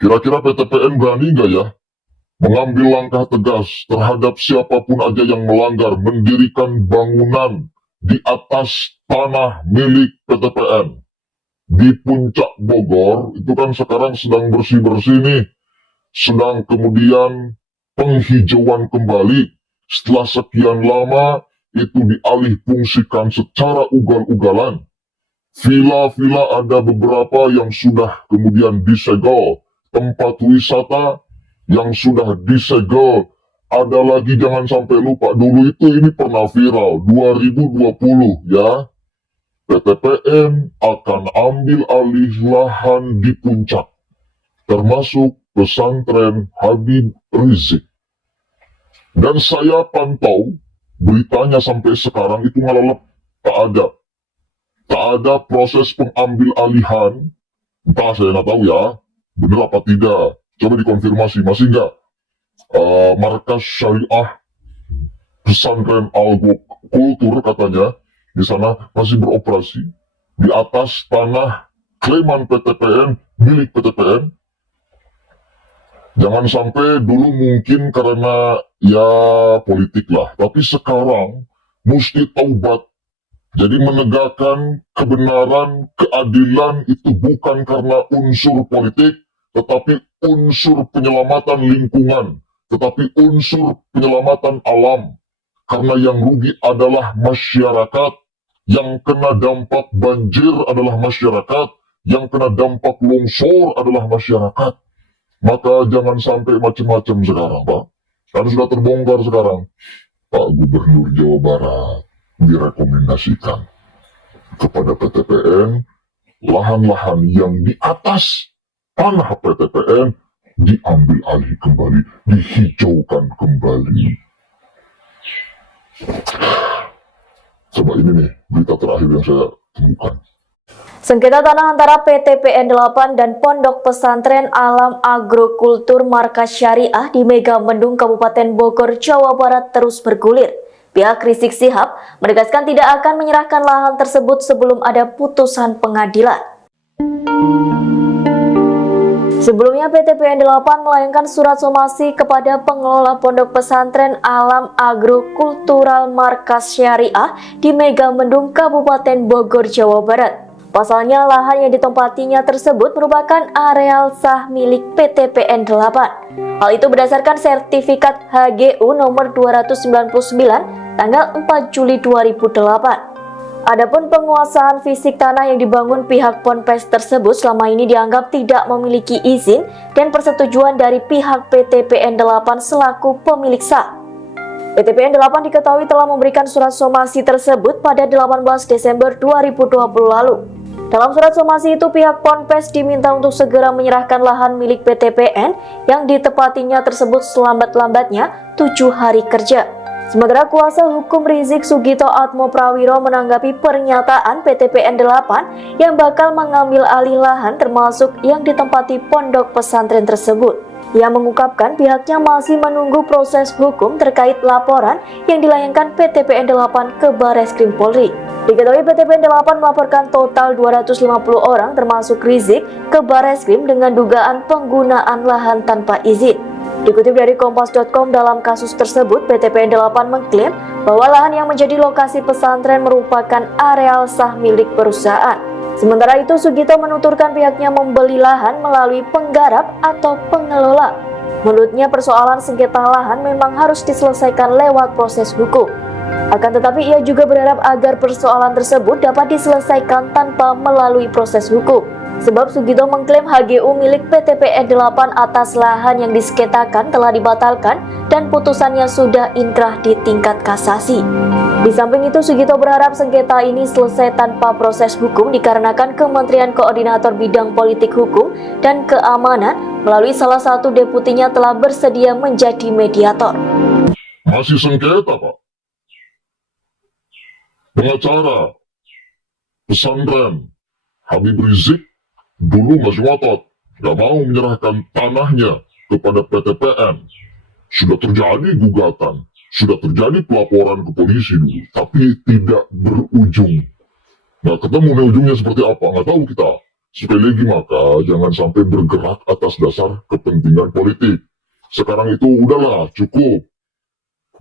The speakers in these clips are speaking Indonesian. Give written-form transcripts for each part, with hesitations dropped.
Kira-kira PTPN berani nggak ya mengambil langkah tegas terhadap siapapun aja yang melanggar mendirikan bangunan di atas tanah milik PTPN? Di puncak Bogor itu kan sekarang sedang bersih-bersih nih, sedang kemudian penghijauan kembali setelah sekian lama itu dialihfungsikan secara ugal-ugalan. Villa-villa ada beberapa yang sudah kemudian disegel, tempat wisata yang sudah disegel. Ada lagi, jangan sampai lupa, dulu itu ini pernah viral 2020 ya, PTPN akan ambil alih lahan di puncak, termasuk pesantren Habib Rizik. Dan saya pantau beritanya sampai sekarang itu ngelalep, tak ada proses pengambil alihan. Entah, saya nggak tahu ya, bener apa tidak. Coba dikonfirmasi, masih nggak markas syariah pesantren Al-Kultur katanya di sana masih beroperasi di atas tanah klaiman PTPN, milik PTPN. Jangan sampai dulu mungkin karena ya politik lah, tapi sekarang mesti taubat. Jadi menegakkan kebenaran, keadilan itu bukan karena unsur politik, tetapi unsur penyelamatan lingkungan, tetapi unsur penyelamatan alam. Karena yang rugi adalah masyarakat, yang kena dampak banjir adalah masyarakat, yang kena dampak longsor adalah masyarakat. Maka jangan sampai macam-macam sekarang, Pak. Karena sudah terbongkar sekarang. Pak Gubernur Jawa Barat direkomendasikan kepada PTPN, lahan-lahan yang di atas tanah PTPN diambil alih kembali, dihijaukan kembali. Coba ini nih berita terakhir yang saya temukan. Sengketa tanah antara PTPN 8 dan Pondok Pesantren Alam Agrokultur Markas Syariah di Megamendung, Kabupaten Bogor, Jawa Barat terus bergulir. Pihak Rizik Syihab menegaskan tidak akan menyerahkan lahan tersebut sebelum ada putusan pengadilan. Sebelumnya PTPN 8 melayangkan surat somasi kepada pengelola Pondok Pesantren Alam Agrokultural Markas Syariah di Megamendung, Kabupaten Bogor, Jawa Barat. Pasalnya lahan yang ditempatinya tersebut merupakan areal sah milik PTPN 8. Hal itu berdasarkan sertifikat HGU nomor 299 tanggal 4 Juli 2008. Adapun penguasaan fisik tanah yang dibangun pihak Ponpes tersebut selama ini dianggap tidak memiliki izin dan persetujuan dari pihak PTPN 8 selaku pemilik sah. PTPN 8 diketahui telah memberikan surat somasi tersebut pada 18 Desember 2020 lalu. Dalam surat somasi itu, pihak Ponpes diminta untuk segera menyerahkan lahan milik PTPN yang ditepatinya tersebut selambat-lambatnya 7 hari kerja. Sementara kuasa hukum Rizik Sugito Atmo Prawiro menanggapi pernyataan PTPN 8 yang bakal mengambil alih lahan termasuk yang ditempati pondok pesantren tersebut. Ia mengungkapkan pihaknya masih menunggu proses hukum terkait laporan yang dilayangkan PTPN 8 ke Bareskrim Polri. Diketahui PTPN 8 melaporkan total 250 orang termasuk Rizik ke Bareskrim dengan dugaan penggunaan lahan tanpa izin. Dikutip dari Kompas.com, dalam kasus tersebut PTPN 8 mengklaim bahwa lahan yang menjadi lokasi pesantren merupakan areal sah milik perusahaan. Sementara itu, Sugito menuturkan pihaknya membeli lahan melalui penggarap atau pengelola. Menurutnya, persoalan sengketa lahan memang harus diselesaikan lewat proses hukum. Akan tetapi, ia juga berharap agar persoalan tersebut dapat diselesaikan tanpa melalui proses hukum. Sebab Sugito mengklaim HGU milik PTPN 8 atas lahan yang disengketakan telah dibatalkan dan putusannya sudah inkrah di tingkat kasasi. Di samping itu, Sugito berharap sengketa ini selesai tanpa proses hukum dikarenakan Kementerian Koordinator Bidang Politik Hukum dan Keamanan melalui salah satu deputinya telah bersedia menjadi mediator. Masih sengketa, Pak. Pengacara pesantren Habib Rizik dulu masih ngotot, gak mau menyerahkan tanahnya kepada PTPN. Sudah terjadi gugatan, sudah terjadi pelaporan ke polisi dulu, tapi tidak berujung. Nah, ketemu ujungnya seperti apa, nggak tahu kita. Sekali lagi maka jangan sampai bergerak atas dasar kepentingan politik. Sekarang itu udahlah, cukup.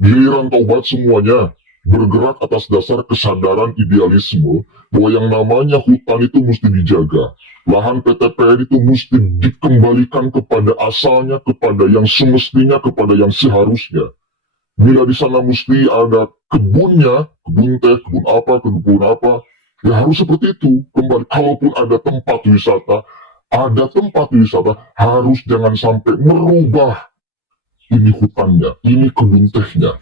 Giliran taubat semuanya, bergerak atas dasar kesadaran idealisme bahwa yang namanya hutan itu mesti dijaga. Lahan PTPN itu mesti dikembalikan kepada asalnya, kepada yang semestinya, kepada yang seharusnya. Bila di sana mesti ada kebunnya, kebun teh, kebun apa, ya harus seperti itu. Kembali, kalaupun ada tempat wisata, harus jangan sampai merubah ini hutannya, ini kebun tehnya.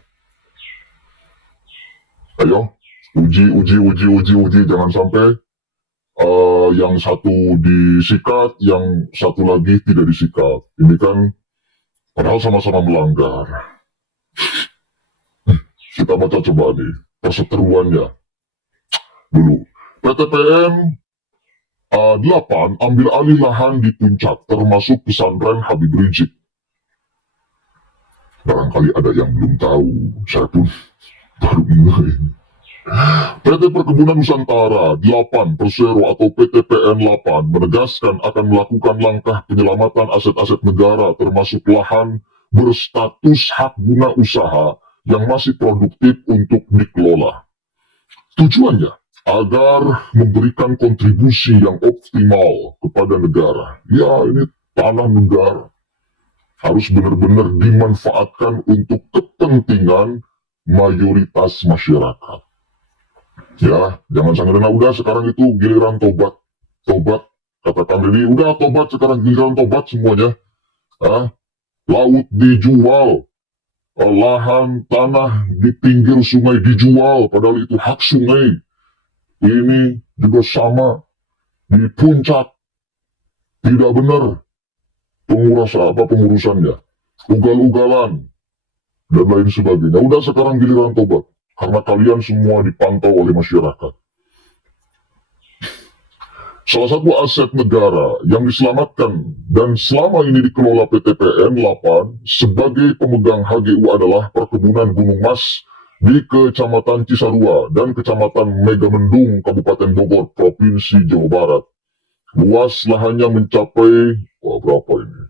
Ayo, uji, jangan sampai yang satu disikat, yang satu lagi tidak disikat. Ini kan padahal sama-sama melanggar. Kita baca coba nih perseteruannya dulu. PTPN 8 ambil alih lahan di puncak termasuk pesantren Habib Rizik. Barangkali ada yang belum tahu, saya pun baru mulai. PT Perkebunan Nusantara 8 Persero atau PTPN 8 menegaskan akan melakukan langkah penyelamatan aset-aset negara termasuk lahan berstatus hak guna usaha yang masih produktif untuk dikelola. Tujuannya agar memberikan kontribusi yang optimal kepada negara. Ya, ini tanah negara. Harus benar-benar dimanfaatkan untuk kepentingan mayoritas masyarakat. Ya, jangan sampai udah sekarang itu giliran tobat, katakan ini udah tobat sekarang giliran tobat semuanya. Laut dijual, lahan tanah di pinggir sungai dijual, padahal itu hak sungai. Ini juga sama di puncak, tidak benar. Pengurusannya, ugal-ugalan, dan lain sebagainya. Udah sekarang giliran tobat, karena kalian semua dipantau oleh masyarakat. Salah satu aset negara yang diselamatkan dan selama ini dikelola PTPN 8 sebagai pemegang HGU adalah Perkebunan Gunung Mas di Kecamatan Cisarua dan Kecamatan Megamendung, Kabupaten Bogor, Provinsi Jawa Barat. Luas lahannya mencapai berapa ini?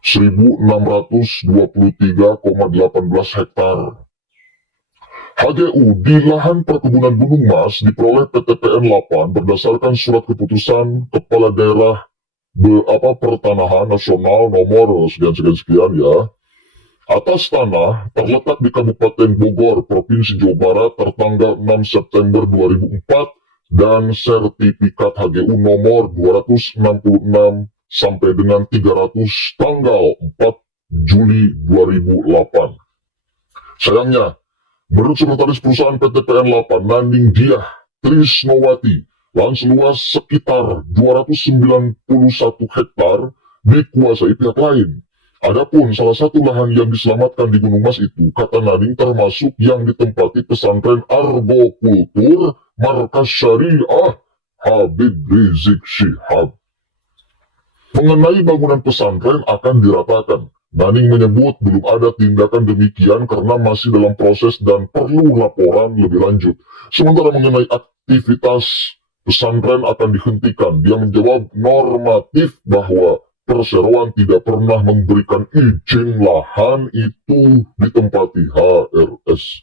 1623,18 hektar. HGU di lahan Perkebunan Gunung Mas diperoleh PTPN 8 berdasarkan surat keputusan Kepala Daerah Pertanahan Nasional nomor sekian ya. Atas tanah terletak di Kabupaten Bogor, Provinsi Jawa Barat tertanggal 6 September 2004 dan sertifikat HGU nomor 266 sampai dengan 300 tanggal 4 Juli 2008. Sayangnya, menurut Sekretaris Perusahaan PTPN 8 Naning Diah Trisnowati, lahan seluas sekitar 291 hektar dikuasai pihak lain. Adapun salah satu lahan yang diselamatkan di Gunung Mas itu, kata Naning, termasuk yang ditempati pesantren Arbokultur Markas Syariah Habib Rizik Syihab. Mengenai bangunan pesantren akan diratakan. Naning menyebut belum ada tindakan demikian karena masih dalam proses dan perlu laporan lebih lanjut. Sementara mengenai aktivitas pesantren akan dihentikan, dia menjawab normatif bahwa perseroan tidak pernah memberikan izin lahan itu ditempati HRS.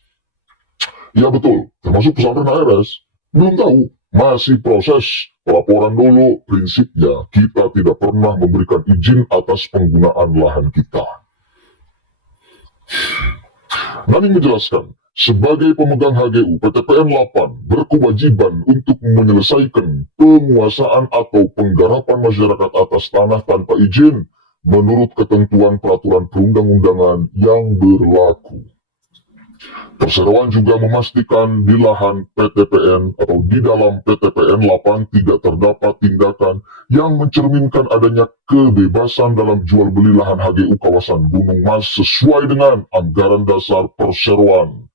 Ya betul, termasuk pesantren HRS. Belum tahu, masih proses laporan dulu. Prinsipnya kita tidak pernah memberikan izin atas penggunaan lahan kita. Naning menjelaskan, sebagai pemegang HGU, PTPN 8 berkewajiban untuk menyelesaikan penguasaan atau penggarapan masyarakat atas tanah tanpa izin menurut ketentuan peraturan perundang-undangan yang berlaku. Perseroan juga memastikan di lahan PTPN atau di dalam PTPN 8 tidak terdapat tindakan yang mencerminkan adanya kebebasan dalam jual beli lahan HGU kawasan Gunung Mas sesuai dengan anggaran dasar perseroan.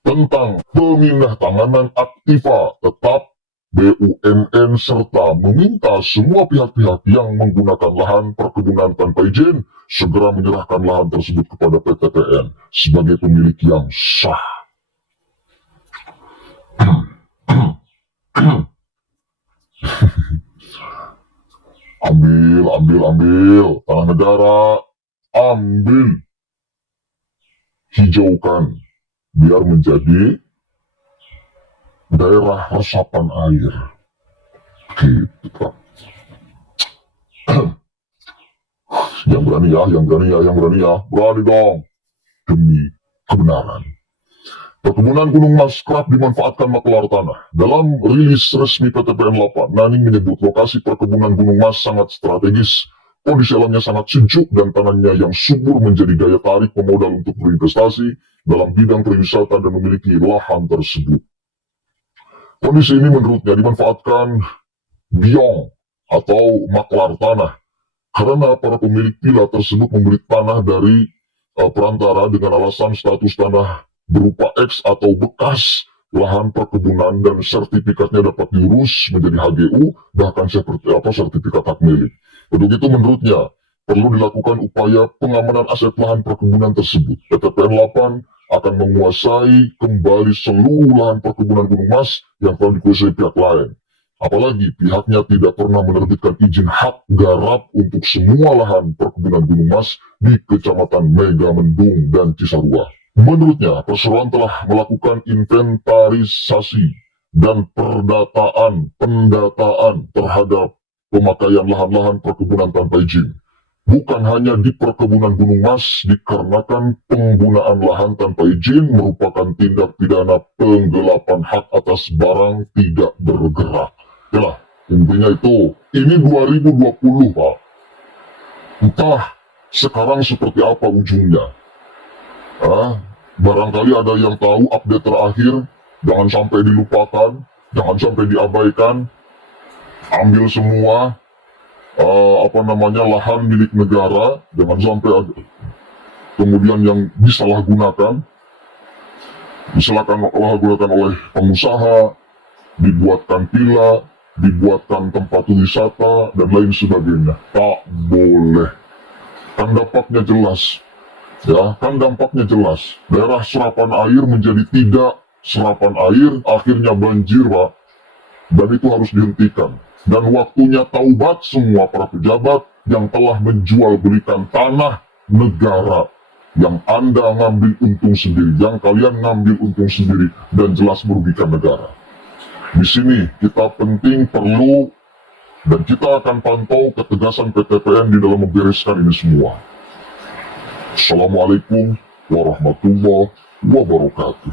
Tentang pemindahan aktiva tetap BUMN serta meminta semua pihak-pihak yang menggunakan lahan perkebunan tanpa izin segera menyerahkan lahan tersebut kepada PTPN sebagai pemilik yang sah. Ambil tanah negara, ambil, hijaukan, biar menjadi daerah resapan air. Gitu, Pak. Yang berani ya, berani dong. Demi kebenaran. Perkebunan Gunung Mas kerap dimanfaatkan maklar tanah. Dalam rilis resmi PTPN 8, Naning menyebut lokasi perkebunan Gunung Mas sangat strategis. Kondisi alamnya sangat sejuk dan tanahnya yang subur menjadi daya tarik pemodal untuk berinvestasi dalam bidang pariwisata dan memiliki lahan tersebut. Kondisi ini menurutnya dimanfaatkan biong atau maklar tanah karena para pemilik villa tersebut membeli tanah dari perantara dengan alasan status tanah berupa X atau bekas lahan perkebunan dan sertifikatnya dapat diurus menjadi HGU, bahkan seperti sertifikat hak milik. Untuk itu menurutnya perlu dilakukan upaya pengamanan aset lahan perkebunan tersebut. PTPN 8 akan menguasai kembali seluruh lahan perkebunan Gunung Mas yang telah dikuasai pihak lain. Apalagi pihaknya tidak pernah menerbitkan izin hak garap untuk semua lahan perkebunan Gunung Mas di Kecamatan Megamendung dan Cisarua. Menurutnya, perseroan telah melakukan inventarisasi dan pendataan terhadap pemakaian lahan-lahan perkebunan tanpa izin. Bukan hanya di perkebunan Gunung Mas, dikarenakan penggunaan lahan tanpa izin merupakan tindak pidana penggelapan hak atas barang tidak bergerak. Yalah, intinya itu. Ini 2020, Pak. Entah sekarang seperti apa ujungnya. Barangkali ada yang tahu update terakhir. Jangan sampai dilupakan, jangan sampai diabaikan. Ambil semua lahan milik negara, jangan sampai ada kemudian yang disalahgunakan oleh pengusaha, dibuatkan villa, dibuatkan tempat wisata dan lain sebagainya. Tak boleh. Kan dampaknya jelas. Dampaknya jelas. Daerah serapan air menjadi tidak serapan air, akhirnya banjir, Pak. Dan itu harus dihentikan. Dan waktunya taubat semua para pejabat yang telah menjual belikan tanah negara. Yang Anda ngambil untung sendiri, yang kalian ngambil untung sendiri, dan jelas merugikan negara. Di sini kita penting perlu, dan kita akan pantau ketegasan PTPN di dalam membereskan ini semua. Assalamualaikum warahmatullahi wabarakatuh.